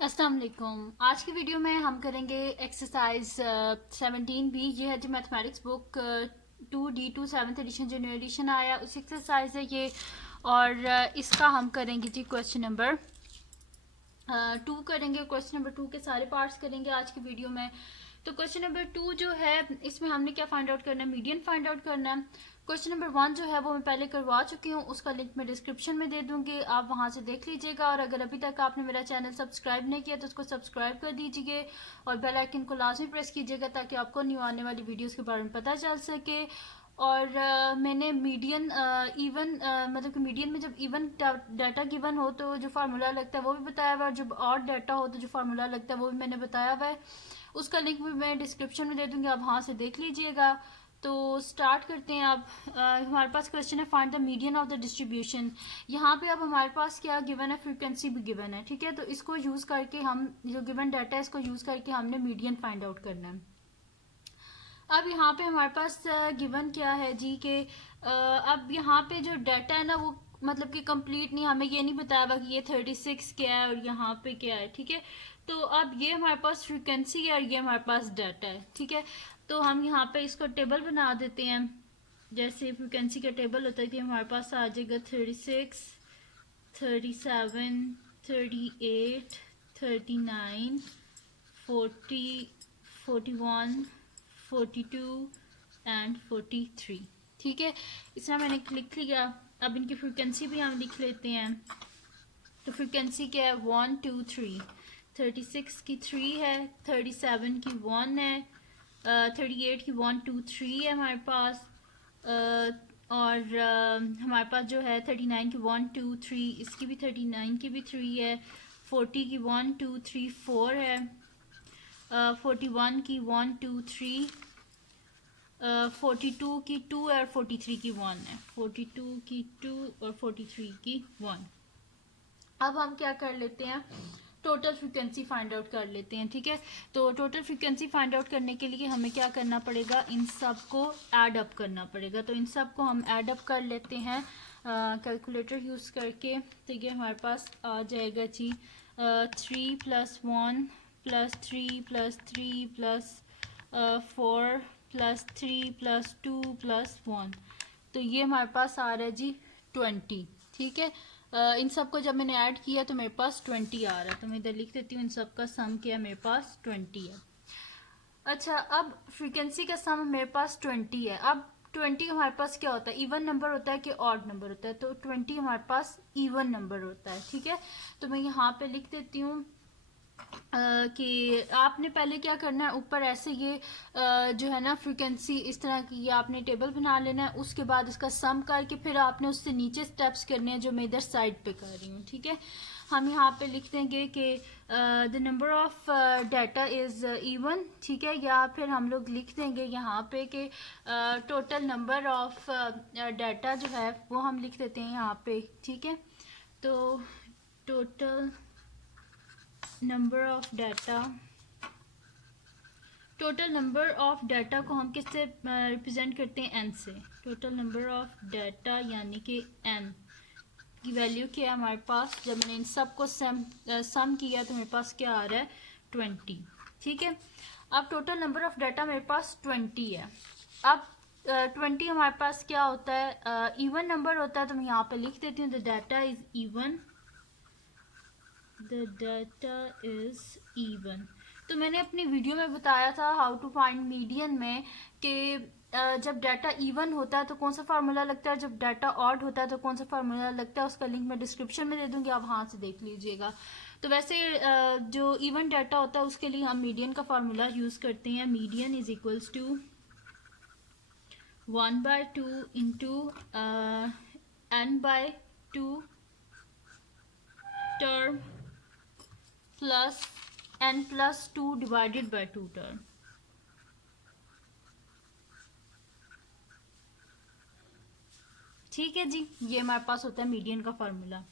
अस्सलाम वालेकुम। आज की वीडियो में हम करेंगे एक्सरसाइज 17B। ये है जो mathematics book 2D2 7th edition जो न्यू एडिशन आया उस एक्सरसाइज है ये। और इसका हम करेंगे जी क्वेश्चन नंबर 2 करेंगे। क्वेश्चन नंबर 2 के सारे पार्ट्स करेंगे आज की वीडियो में। तो क्वेश्चन नंबर 2 जो है इसमें हमने क्या फाइंड आउट करना है, मीडियन फाइंड आउट करना है। क्वेश्चन नंबर 1 जो है वो मैं पहले करवा चुकी हूँ, उसका लिंक मैं डिस्क्रिप्शन में दे दूंगी, आप वहां से देख लीजिएगा। और अगर अभी तक आपने मेरा चैनल सब्सक्राइब नहीं किया तो उसको सब्सक्राइब कर दीजिए और बेल आइकन को लाजमी प्रेस कीजिएगा ताकि आपको न्यू आने वाली वीडियोस के बारे में पता चल सके। और मैंने मीडियन इवन मतलब कि मीडियन में जब इवन डाटा गिवन हो तो जो फार्मूला लगता है वो भी बताया हुआ है, और जब ऑड डाटा हो तो जो फार्मूला लगता है वो भी मैंने बताया हुआ है। उसका लिंक भी मैं डिस्क्रिप्शन में दे दूंगी, आप वहाँ से देख लीजिएगा। तो स्टार्ट करते हैं। अब हमारे पास क्वेश्चन है find the median of the distribution. यहाँ पे अब हमारे पास क्या गिवन है, फ्रीक्वेंसी भी गिवन है, ठीक है। तो इसको यूज़ करके हम जो गिवन डाटा है इसको यूज़ करके हमने मीडियन फाइंड आउट करना है। अब यहाँ पे हमारे पास गिवन क्या है जी के अब यहाँ पे जो डाटा है ना वो मतलब कि कंप्लीट नहीं, हमें ये नहीं बताया हुआ कि ये 36 क्या है और यहाँ पे क्या है, ठीक है। तो अब ये हमारे पास फ्रीक्वेंसी है और ये हमारे पास डाटा है, ठीक है। तो हम यहाँ पे इसको टेबल बना देते हैं। जैसे फ्रीक्वेंसी का टेबल होता है कि हमारे पास आ जाएगा 36, 37, 38, 39, 40, 41, 42 एंड 43, ठीक है। इस तरह मैंने लिख लिया। अब इनकी फ्रीक्वेंसी भी हम लिख लेते हैं। तो फ्रीक्वेंसी क्या है, 1 2 3। 36 की 3 है, 37 की 1 है, 38 की 1 2 3 है हमारे पास। और हमारे पास जो है 39 की 1 2 3, इसकी भी 39 की भी 3 है। 40 की 1 2 3 4 है। 41 की 1 2 3, 42 की 2 है और 43 की 1 है। 42 की 2 और 43 की 1। अब हम क्या कर लेते हैं, टोटल फ्रीक्वेंसी फाइंड आउट कर लेते हैं, ठीक है। तो टोटल फ्रीक्वेंसी फाइंड आउट करने के लिए हमें क्या करना पड़ेगा, इन सब को ऐड अप करना पड़ेगा। तो इन सब को हम ऐड अप कर लेते हैं कैलकुलेटर यूज़ करके। तो ये हमारे पास आ जाएगा जी 3 + 1 + 3 + 3 + 4 + 3 + 2 + 1। तो ये हमारे पास आ रहा है जी 20, ठीक है। इन सब को जब मैंने ऐड किया तो मेरे पास 20 आ रहा है। तो मैं इधर लिख देती हूँ इन सब का सम किया, मेरे पास 20 है। अच्छा, अब फ्रीक्वेंसी का सम मेरे पास 20 है। अब 20 हमारे पास क्या होता है, इवन नंबर होता है कि ऑड नंबर होता है। तो 20 हमारे पास इवन नंबर होता है, ठीक है। तो मैं यहाँ पे लिख देती हूँ कि आपने पहले क्या करना है, ऊपर ऐसे ये जो है ना फ्रीक्वेंसी इस तरह की ये आपने टेबल बना लेना है। उसके बाद इसका सम करके फिर आपने उससे नीचे स्टेप्स करने हैं जो मैं इधर साइड पे कर रही हूँ, ठीक है। हम यहाँ पे लिख देंगे कि the number of data is even, ठीक है। या फिर हम लोग लिख देंगे यहाँ पे कि टोटल नंबर ऑफ डाटा जो है वो हम लिख देते हैं यहाँ पे, ठीक है। तो total number of data, total number of data को हम किससे रिप्रेजेंट करते हैं, एन से। टोटल नंबर ऑफ डाटा यानी कि एन की वैल्यू क्या है हमारे पास, जब मैंने इन सब को सम किया तो मेरे पास क्या आ रहा है 20, ठीक है। अब टोटल नंबर ऑफ डाटा मेरे पास 20 है। अब 20 हमारे पास क्या होता है, इवन नंबर होता है। तो मैं यहाँ पे लिख देती हूँ the data is even, the data is even. तो मैंने अपनी वीडियो में बताया था हाउ टू फाइंड मीडियन में कि जब डाटा इवन होता है तो कौन सा फार्मूला लगता है, जब डाटा ऑड होता है तो कौन सा फार्मूला लगता है। उसका लिंक मैं डिस्क्रिप्शन में दे दूंगी, आप वहाँ से देख लीजिएगा। तो वैसे जो इवन डाटा होता है उसके लिए हम मीडियन का फार्मूला यूज़ करते हैं। Median is equals to 1/2 into n/2 term plus n+2 divided by 2 term, ठीक है जी। ये हमारे पास होता है मीडियन का फार्मूला।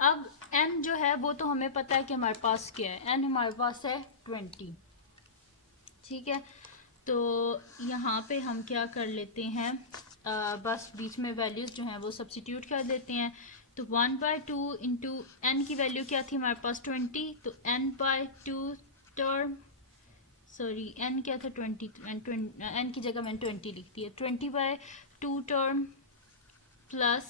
अब n जो है वो तो हमें पता है कि हमारे पास क्या है, n हमारे पास है 20, ठीक है। तो यहाँ पे हम क्या कर लेते हैं, बस बीच में वैल्यूज जो हैं वो सब्स्टिट्यूट कर देते हैं। तो 1/2 इंटू n की वैल्यू क्या थी हमारे पास 20, तो n/2 टर्म, सॉरी n क्या था 20, n की जगह मैंने 20 लिख दिया, 20/2 टर्म प्लस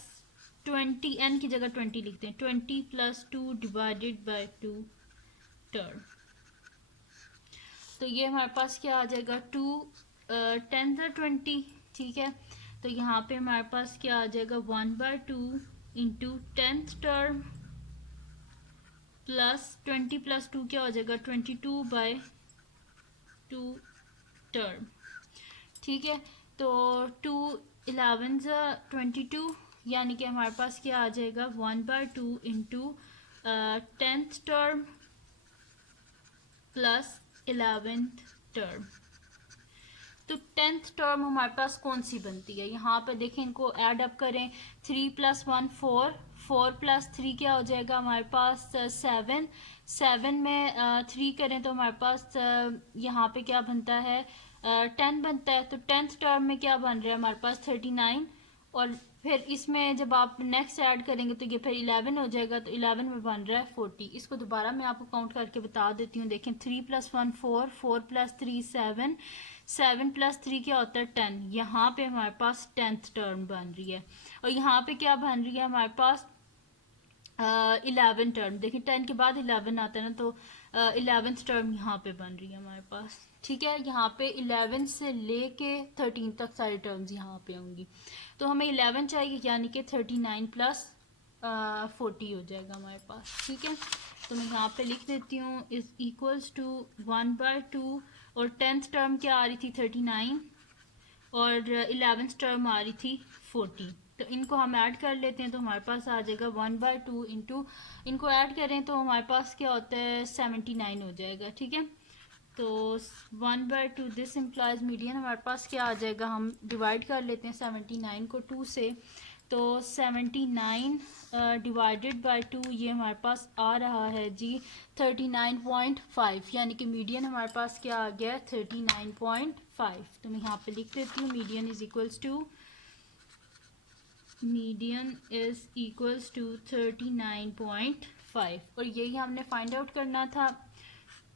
20, n की जगह 20 लिखते हैं, 20 + 2 डिवाइडेड बाय 2 टर्म। तो ये हमारे पास क्या आ जाएगा 2 10 था 20, ठीक है। तो यहाँ पे हमारे पास क्या आ जाएगा 1/2 इंटू 10th टर्म प्लस 20 + 2 क्या हो जाएगा 22/2 टर्म, ठीक है। तो 2 11 22, यानी कि हमारे पास क्या आ जाएगा 1/2 into 10th term plus 11th term. तो 10th टर्म हमारे पास कौन सी बनती है, यहाँ पे देखें, इनको ऐड अप करें, 3 + 1 4, 4 + 3 क्या हो जाएगा हमारे पास 7, 7 में 3 करें तो हमारे पास यहाँ पे क्या बनता है 10 बनता है। तो 10th टर्म में क्या बन रहा है हमारे पास 39, और फिर इसमें जब आप नेक्स्ट ऐड करेंगे तो ये फिर 11 हो जाएगा, तो 11 में बन रहा है 40। इसको दोबारा मैं आपको काउंट करके बता देती हूँ, देखें 3 + 1 4, 4 + 3 7, 7 + 3 क्या होता है 10, यहाँ पे हमारे पास 10th टर्म बन रही है। और यहाँ पे क्या बन रही है हमारे पास 11 टर्म, देखिए 10 के बाद 11 आता है ना, तो 11th टर्म यहाँ पे बन रही है हमारे पास, ठीक है। यहाँ पे 11 से लेके 13 तक सारी टर्म्स यहाँ पे होंगी। तो हमें 11 चाहिए, यानी कि 39 + 40 हो जाएगा हमारे पास, ठीक है। तो मैं यहाँ पे लिख देती हूँ इज इक्वल्स टू 1/2, और 10th टर्म क्या आ रही थी 39, और 11th टर्म आ रही थी 40। तो इनको हम ऐड कर लेते हैं, तो हमारे पास आ जाएगा 1/2 इंटू, इनको ऐड करें तो हमारे पास क्या होता है 79 हो जाएगा, ठीक है। तो 1/2 दिस इम्प्लाइज मीडियन हमारे पास क्या आ जाएगा, हम डिवाइड कर लेते हैं 79 को 2 से, तो 79 डिवाइडेड बाय 2, ये हमारे पास आ रहा है जी 39.5, यानी कि मीडियन हमारे पास क्या आ गया 39.5। तो मैं यहाँ पे लिख देती हूँ मीडियन इज इक्वल्स टू 39.5, और यही हमने फाइंड आउट करना था।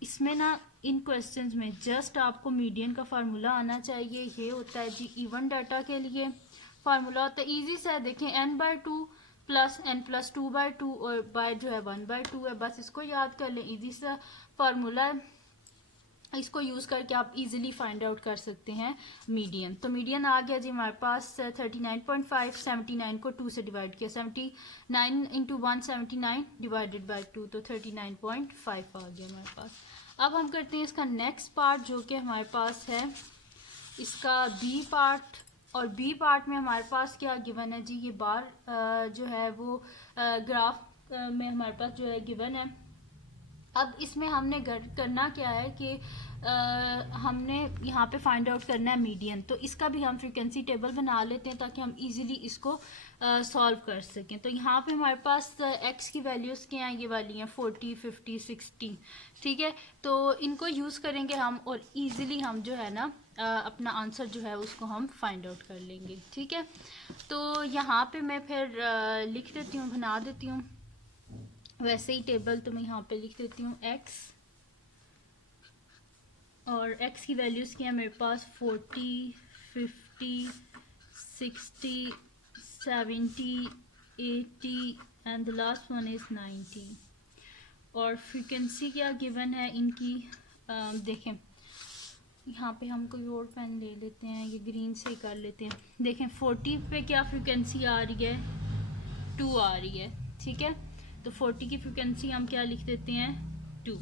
इसमें ना इन क्वेश्चंस में जस्ट आपको मीडियन का फार्मूला आना चाहिए। ये होता है जी इवन डाटा के लिए फार्मूला होता है, इजी सा है, देखें n/2 + n+2/2 और बाय जो है 1/2 है, बस इसको याद कर लें, इजी सा फार्मूला है। इसको यूज़ करके आप इजीली फाइंड आउट कर सकते हैं मीडियन। तो मीडियन आ गया जी हमारे पास 39.5, 79 को 2 से डिवाइड किया, 79 × 1 79 डिवाइडेड बाय 2, तो 39.5 आ गया हमारे पास। अब हम करते हैं इसका नेक्स्ट पार्ट, जो कि हमारे पास है इसका बी पार्ट। और बी पार्ट में हमारे पास क्या गिवन है जी, ये बार जो है वो ग्राफ में हमारे पास जो है गिवन है। अब इसमें हमने करना क्या है कि हमने यहाँ पे फाइंड आउट करना है मीडियन। तो इसका भी हम फ्रीक्वेंसी टेबल बना लेते हैं ताकि हम इजीली इसको सॉल्व कर सकें। तो यहाँ पे हमारे पास एक्स की वैल्यूज़ क्या हैं, ये वाली हैं 40 50 60, ठीक है। तो इनको यूज़ करेंगे हम, और इजीली हम जो है ना अपना आंसर जो है उसको हम फाइंड आउट कर लेंगे, ठीक है। तो यहाँ पे मैं फिर लिख देती हूँ, बना देती हूँ वैसे ही टेबल। तो मैं यहाँ पे लिख देती हूँ x, और x की वैल्यूज़ क्या है मेरे पास 40 50 60 70 80 and the last one is 90। और फ्रीक्वेंसी क्या गिवन है इनकी, देखें यहाँ पे हम कोई और पेन ले लेते हैं, ये ग्रीन से ही कर लेते हैं। देखें 40 पे क्या फ्रीक्वेंसी आ रही है 2 आ रही है, ठीक है। तो 40 की फ्रीक्वेंसी हम क्या लिख देते हैं 2।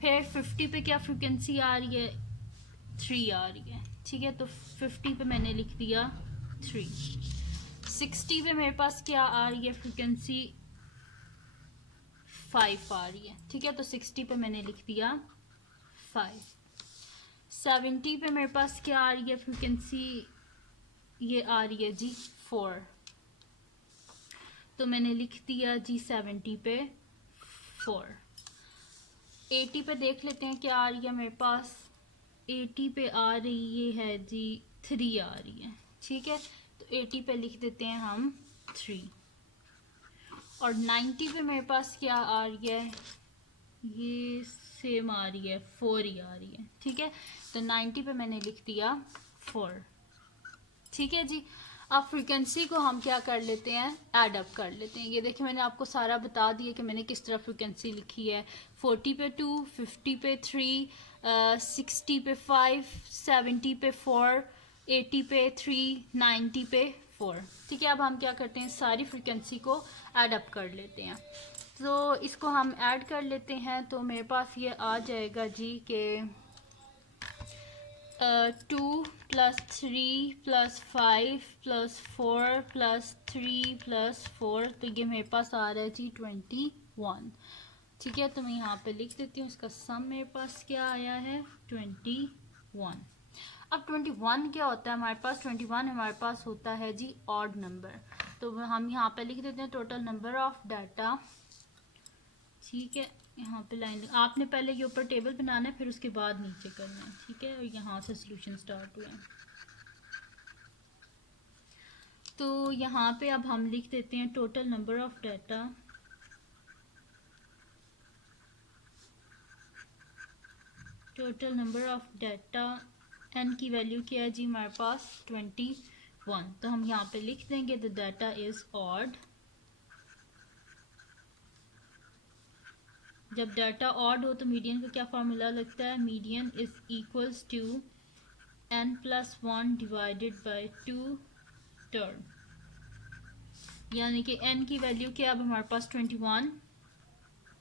फिर 50 पे क्या फ्रीक्वेंसी आ रही है 3 आ रही है, ठीक है। तो 50 पे मैंने लिख दिया 3। 60 पे मेरे पास क्या आ रही है फ्रीक्वेंसी 5 आ रही है, ठीक है। तो 60 पे मैंने लिख दिया 5। 70 पे मेरे पास क्या आ रही है फ्रीक्वेंसी, ये आ रही है जी 4, तो मैंने लिख दिया जी 70 पे 4। 80 पे देख लेते हैं क्या आ रही है मेरे पास, 80 पे आ रही है जी 3 आ रही है, ठीक है। तो 80 पे लिख देते हैं हम 3। और 90 पे मेरे पास क्या आ रही है, ये सेम आ रही है, 4 ही आ रही है। ठीक है, तो 90 पे मैंने लिख दिया 4। ठीक है जी। अब फ्रीक्वेंसी को हम क्या कर लेते हैं, ऐड अप कर लेते हैं। ये देखिए मैंने आपको सारा बता दिया कि मैंने किस तरह फ्रीक्वेंसी लिखी है। 40 पे 2, 50 पे 3, 60 पे 5, 70 पे 4, 80 पे 3, 90 पे 4। ठीक है, अब हम क्या करते हैं, सारी फ्रीक्वेंसी को ऐड अप कर लेते हैं। तो इसको हम ऐड कर लेते हैं, तो मेरे पास ये आ जाएगा जी कि 2 plus 3 plus 5 plus 4 plus 3 plus 4, तो ये मेरे पास आ रहा है जी 21। ठीक है, तो मैं यहाँ पे लिख देती हूँ, इसका सम मेरे पास क्या आया है 21। अब 21 क्या होता है हमारे पास, 21 हमारे पास होता है जी ऑड नंबर। तो हम यहाँ पे लिख देते हैं टोटल नंबर ऑफ डाटा। ठीक है, यहाँ पे लाइन आपने पहले ये ऊपर टेबल बनाना है, फिर उसके बाद नीचे करना है। ठीक है, और यहाँ से सॉल्यूशन स्टार्ट हुआ है। तो यहाँ पे अब हम लिख देते हैं total number of data. Total number of data n की वैल्यू क्या है जी हमारे पास 21। तो हम यहाँ पे लिख देंगे द डाटा इज ऑड। जब डाटा ऑड हो तो मीडियन का क्या फार्मूला लगता है, median is equals to n plus 1 divided by 2 term. यानी कि n की वैल्यू क्या अब हमारे पास 21,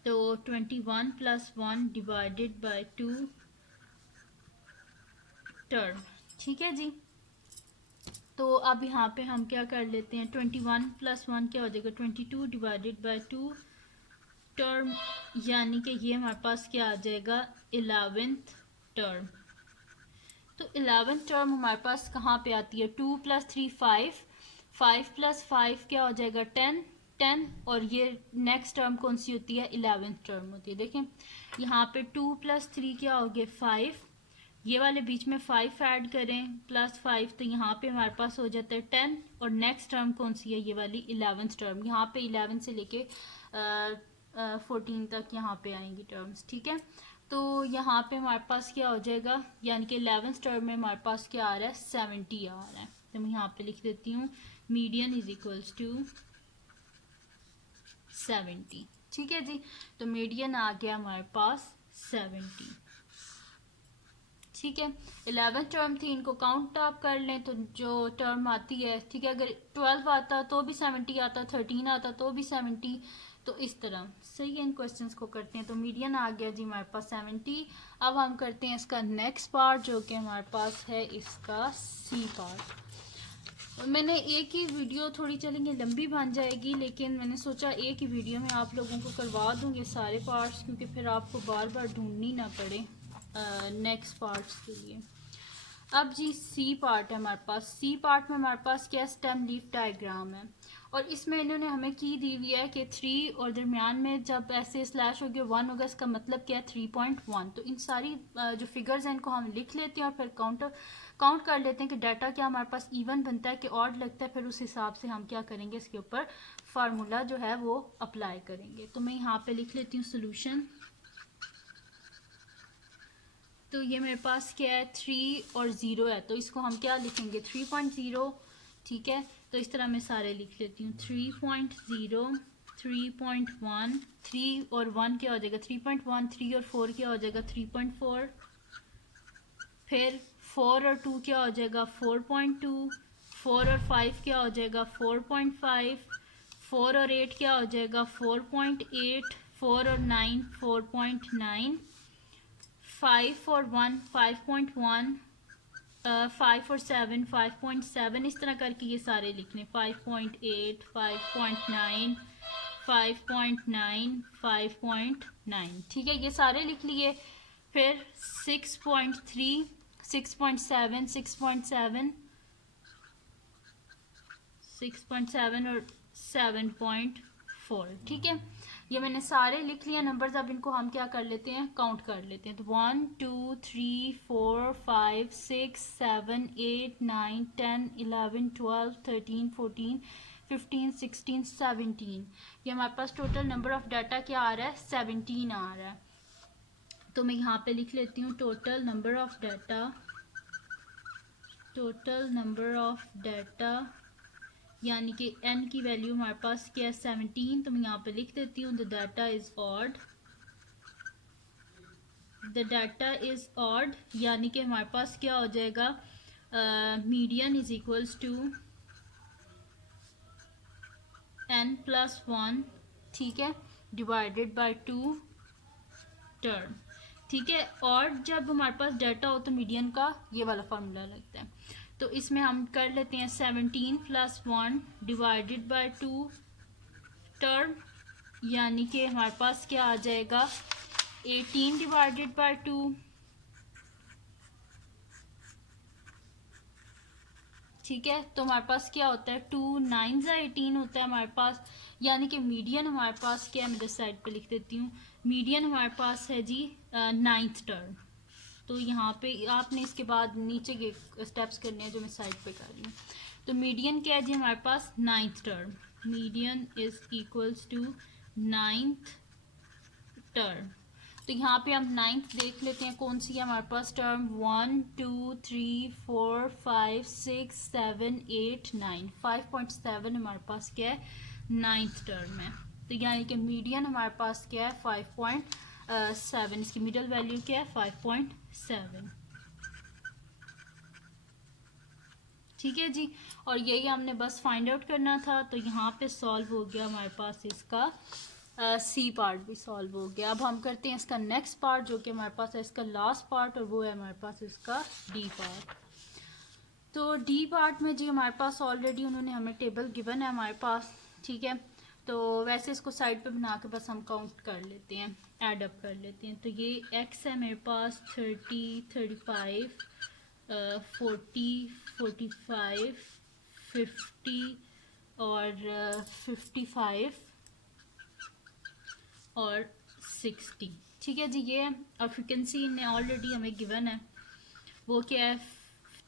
तो 21 प्लस 1 डिवाइडेड बाई 2 टर्म। ठीक है जी। तो अब यहाँ पे हम क्या कर लेते हैं, 21 प्लस 1 क्या हो जाएगा 22 डिवाइडेड बाई 2 टर्म, यानी कि ये हमारे पास क्या आ जाएगा 11th टर्म। तो 11th टर्म हमारे पास कहाँ पे आती है, 2 प्लस 3 5, 5 प्लस 5 क्या हो जाएगा 10, 10, और ये नेक्स्ट टर्म कौन सी होती है 11th टर्म होती है। देखें यहाँ पे 2 प्लस 3 क्या हो गया 5, ये वाले बीच में 5 ऐड करें प्लस 5, तो यहाँ पे हमारे पास हो जाता है 10, और नेक्स्ट टर्म कौन सी है ये वाली 11th टर्म। यहाँ पे 11 से लेके 14 तक यहाँ पे आएंगी टर्म्स। ठीक है, तो यहाँ पे हमारे पास क्या हो जाएगा, यानी कि 11th टर्म में हमारे पास क्या आ रहा है 70 आ रहा है। तो मैं यहाँ पे लिख देती हूँ मीडियन इज इक्वल्स टू 70। ठीक है जी, तो मीडियन आ गया हमारे पास 70। ठीक है, 11 टर्म थी, इनको काउंट आप कर लें तो जो टर्म आती है, ठीक है, अगर 12 आता तो भी 70 आता, 13 आता तो भी 70, तो इस तरह सही है। इन क्वेश्चंस को करते हैं, तो मीडियन आ गया जी हमारे पास 70। अब हम करते हैं इसका नेक्स्ट पार्ट, जो कि हमारे पास है इसका सी पार्ट। मैंने एक ही वीडियो थोड़ी चलेंगे लंबी बन जाएगी, लेकिन मैंने सोचा एक ही वीडियो में आप लोगों को करवा दूँ ये सारे पार्ट्स, क्योंकि फिर आपको बार बार ढूंढनी ना पड़े नेक्स्ट पार्ट्स के लिए। अब जी सी पार्ट है हमारे पास। सी पार्ट में हमारे पास क्या स्टेम लीफ डायग्राम है, और इसमें इन्होंने हमें की दी हुई है कि 3 और दरमियान में जब ऐसे स्लैश हो गया 1 होगा, इसका मतलब क्या है 3.1। तो इन सारी जो फिगर्स हैं इनको हम लिख लेते हैं और फिर काउंट कर लेते हैं कि डाटा क्या हमारे पास इवन बनता है कि ऑड लगता है, फिर उस हिसाब से हम क्या करेंगे इसके ऊपर फार्मूला जो है वो अप्लाई करेंगे। तो मैं यहाँ पे लिख लेती हूँ सोल्यूशन। तो ये मेरे पास क्या है 3 और 0 है, तो इसको हम क्या लिखेंगे 3.0। ठीक है, तो इस तरह मैं सारे लिख लेती हूँ 3.0, 3.1, 3 और 1 क्या हो जाएगा 3.1, 3 और 4 क्या हो जाएगा 3.4, फिर 4 और 2 क्या हो जाएगा 4.2, 4 और 5 क्या हो जाएगा 4.5, 4 और 8 क्या हो जाएगा 4.8, 4 और 9 4.9, 5 और 1 5.1, 5 और 7 5.7, इस तरह करके ये सारे लिखने 5.8, 5.9, 5.9, 5.9। ठीक है, ये सारे लिख लिए। फिर 6.3, 6.7, 6.7, 6.7 और 7.4। ठीक है, ये मैंने सारे लिख लिया नंबर्स। अब इनको हम क्या कर लेते हैं काउंट कर लेते हैं। तो 1 2 3 4 5 6 7 8 9 10 11 12 13 14 15, 16, 17, ये हमारे पास टोटल नंबर ऑफ डाटा क्या आ रहा है, 17 आ रहा है। तो मैं यहाँ पे लिख लेती हूँ टोटल नंबर ऑफ डाटा, यानी कि n की वैल्यू हमारे पास क्या है, 17। तो मैं यहाँ पे लिख देती हूँ द डाटा इज ऑड, यानी कि हमारे पास क्या हो जाएगा, median is equals to n+1, ठीक है, डिवाइडेड बाय 2 टर्म, ठीक है। और जब हमारे पास डाटा हो तो मीडियन का ये वाला फार्मूला लगता है। तो इसमें हम कर लेते हैं 17+1 डिवाइडेड बाय 2 टर्म, यानी कि हमारे पास क्या आ जाएगा, 18 डिवाइडेड बाय 2, ठीक है। तो हमारे पास क्या होता है, 2 9 18 होता है हमारे पास, यानी कि मीडियन हमारे पास क्या है, मैं इस साइड पे लिख देती हूँ, मीडियन हमारे पास है जी 9th टर्म। तो यहाँ पे आपने इसके बाद नीचे के स्टेप्स करने हैं जो मैं साइड पे कर रही हूँ। तो मीडियन क्या है जी हमारे पास, 9th term, median is equals to 9th term. तो यहाँ पे हम 9th देख लेते हैं कौन सी है हमारे पास टर्म, 1 2 3 4 5 6 7 8 9, 5.7 हमारे पास क्या है, 9th टर्म है। तो यानी कि मीडियन हमारे पास क्या है, 5.7, इसकी मिडल वैल्यू क्या है, 5.7, ठीक है जी। और यही हमने बस फाइंड आउट करना था। तो यहाँ पे सॉल्व हो गया हमारे पास इसका सी पार्ट भी सॉल्व हो गया। अब हम करते हैं इसका नेक्स्ट पार्ट जो कि हमारे पास है इसका लास्ट पार्ट, और वो है हमारे पास इसका डी पार्ट। तो डी पार्ट में जी हमारे पास ऑलरेडी उन्होंने हमें टेबल गिवन है हमारे पास, ठीक है। तो वैसे इसको साइड पे बना के बस हम काउंट कर लेते हैं, ऐड अप कर लेते हैं। तो ये एक्स है मेरे पास 30 35 40 45 50 और 55 और 60, ठीक है जी। ये और फ्रिक्वेंसी ने ऑलरेडी हमें गिवन है, वो क्या है,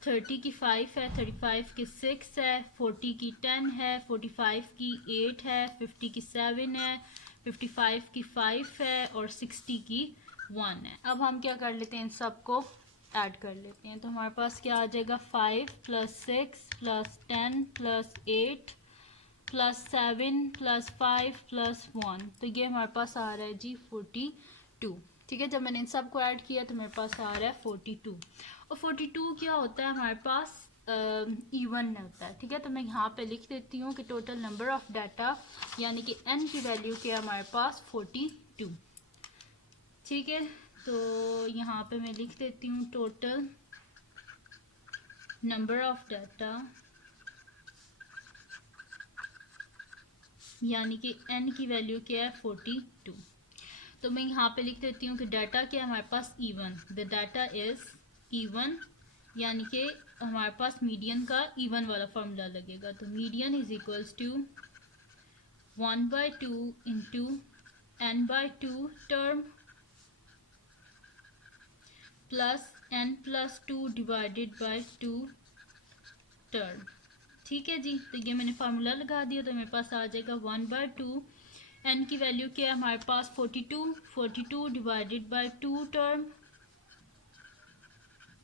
30 की 5 है, 35 की 6 है, 40 की 10 है, 45 की 8 है, 50 की 7 है, 55 की 5 है और 60 की 1 है। अब हम क्या कर लेते हैं, इन सबको ऐड कर लेते हैं। तो हमारे पास क्या आ जाएगा, 5 + 6 + 10 + 8 + 7 + 5 + 1, तो ये हमारे पास आ रहा है जी 42, ठीक है। जब मैंने इन सब को ऐड किया तो मेरे पास आ रहा है 42। और 42 क्या होता है हमारे पास, इवन होता है, ठीक है। तो मैं यहाँ पे लिख देती हूँ कि टोटल नंबर ऑफ डाटा, यानी कि n की वैल्यू क्या है हमारे पास, 42, ठीक है। तो यहाँ पे मैं लिख देती हूँ टोटल नंबर ऑफ डाटा, यानी कि n की वैल्यू क्या है, 42। तो मैं यहाँ पे लिख देती हूँ कि डाटा क्या है हमारे पास, even, the data is even, यानी कि हमारे पास मीडियन का इवन वाला फॉर्मूला लगेगा। तो median is equals to 1/2 into n/2 term plus n+2 divided by 2 term, ठीक है जी। तो ये मैंने फार्मूला लगा दिया, तो मेरे पास आ जाएगा 1/2, n की वैल्यू क्या है हमारे पास, 42 डिवाइडेड बाय 2 टर्म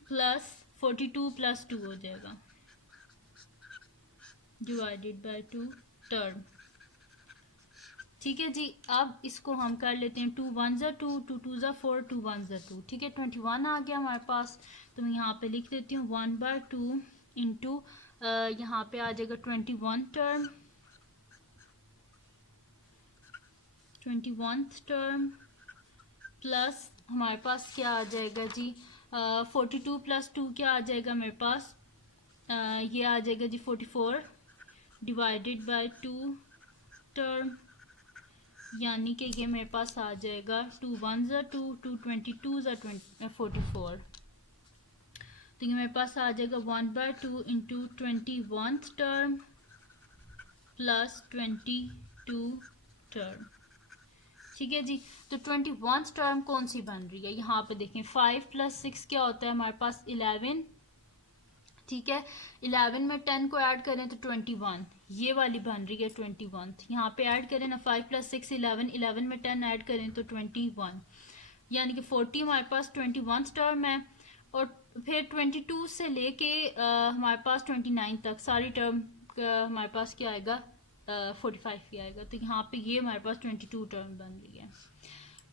प्लस 42 + 2 हो जाएगा डिवाइडेड बाय 2 टर्म, ठीक है जी। अब इसको हम कर लेते हैं, 2 1 ज़ा 2, 2 2 ज़ा 4, 2 1 ज़ा 2, ठीक है। 21 आ गया हमारे पास। तो मैं यहाँ पे लिख देती हूँ 1/2 इंटू यहाँ पे आ जाएगा 21 टर्म, 21th टर्म प्लस हमारे पास क्या आ जाएगा जी, 42 + 2 क्या आ जाएगा मेरे पास, ये आ जाएगा जी 44 डिवाइडेड बाय 2 टर्म, यानी कि ये मेरे पास आ जाएगा 2 1 ज़ा 2, 2 22 ज़ा 44। तो ये मेरे पास आ जाएगा 1/2 into 21th term plus 22 term, ठीक है जी। तो 21th टर्म कौन सी बन रही है, यहाँ पे देखें 5 + 6 क्या होता है हमारे पास, 11, ठीक है। 11 में 10 को ऐड करें तो 21, ये वाली बन रही है 21। यहाँ पे ऐड करें ना 5 + 6 11, 11 में 10 ऐड करें तो 21, यानी कि 40 हमारे पास 21 टर्म है। और फिर 22 से लेके हमारे पास 29 तक सारी टर्म हमारे पास क्या आएगा, 45 ही आएगा। तो यहाँ पे ये हमारे पास 22 टर्म बन रही है।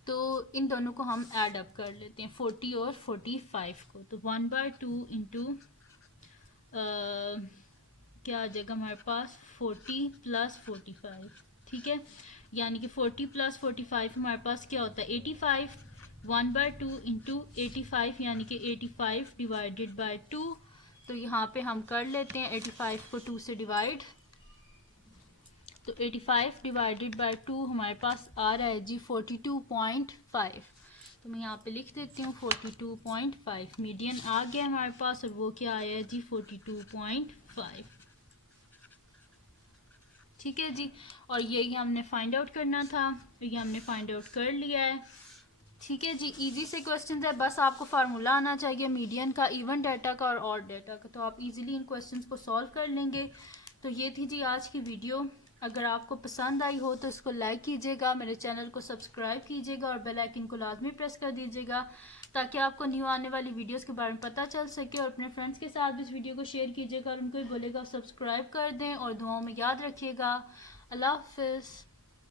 तो इन दोनों को हम ऐड अप कर लेते हैं, 40 और 45 को। तो 1/2 इंटू क्या आ जाएगा हमारे पास 40 + 45, ठीक है। यानी कि 40 + 45 हमारे पास क्या होता है 85। 1/2 इंटू 85 यानी कि 85 डिवाइडेड बाय 2। तो यहाँ पे हम कर लेते हैं 85 को 2 से डिवाइड। तो 85 डिवाइडेड बाय 2 हमारे पास आ रहा है जी 42.5। तो मैं यहाँ पे लिख देती हूँ 42.5। मीडियन आ गया हमारे पास और वो क्या आया है जी 42.5, ठीक है जी। और यही हमने फाइंड आउट करना था, तो ये हमने फाइंड आउट कर लिया है, ठीक है जी। इजी से क्वेश्चन है, बस आपको फार्मूला आना चाहिए मीडियन का, इवन डाटा का और ऑड डाटा का, तो आप इजीली इन क्वेश्चंस को सॉल्व कर लेंगे। तो ये थी जी आज की वीडियो। अगर आपको पसंद आई हो तो इसको लाइक कीजिएगा, मेरे चैनल को सब्सक्राइब कीजिएगा और बेल आइकन को लाजमी प्रेस कर दीजिएगा ताकि आपको न्यू आने वाली वीडियोस के बारे में पता चल सके। और अपने फ्रेंड्स के साथ भी इस वीडियो को शेयर कीजिएगा और उनको भी बोलेगा सब्सक्राइब कर दें और दुआओं में याद रखिएगा। अल्लाह हाफिज़।